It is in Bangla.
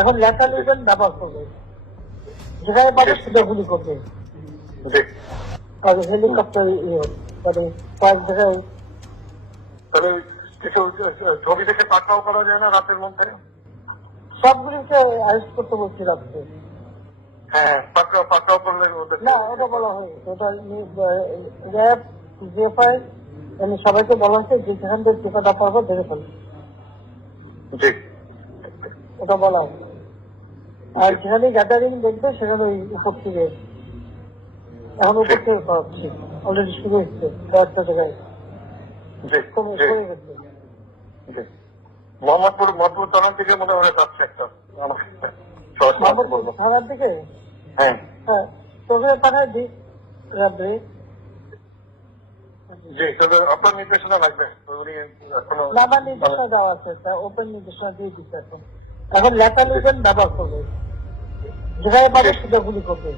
এখন লেখা লিখবেন ব্যবহার করবে, যেখানে পাবে সেটা গুলি করবে। আর হেলিকপ্টার মানে কয়েক জায়গায় তবে কিছু ছবি দেখে পাঠাও করা যায় না রাতের মধ্যে? সবগুলিকে অ্যারেস্ট করতে বলছি রাখতে। হ্যাঁ, পাঠাও করলে না, ওটা বলা হয়েছে, ওটা র্যাব জিএফআই সবাইকে বলা হয়েছে যে যেখান থেকে টিকাটা পারবো ধরে ফেলবে, ওটা বলা হয়েছে। আর যেখানে গ্যাদারিং দেখবে সেখানে ওই উপর থেকে, এখন উপর থেকে করাচ্ছি, অলরেডি শুরু হচ্ছে কয়েকটা জায়গায় কমে গেছে। মোহাম্মদপুর থানার দিকে মনে হয় যাচ্ছে একটা থানার দিকে। হ্যাঁ হ্যাঁ, তোকে পাঠাই দিই র্যাবে। জি, তবে আপনার নির্দেশনা লাগবে। আমার নির্দেশনা দেওয়া আছে, ওপেন নির্দেশনা দিয়ে দিচ্ছে। এখন লেখা লিখবেন ব্যবহার করবে, যেখানে পাবে সেটা গুলি করবে।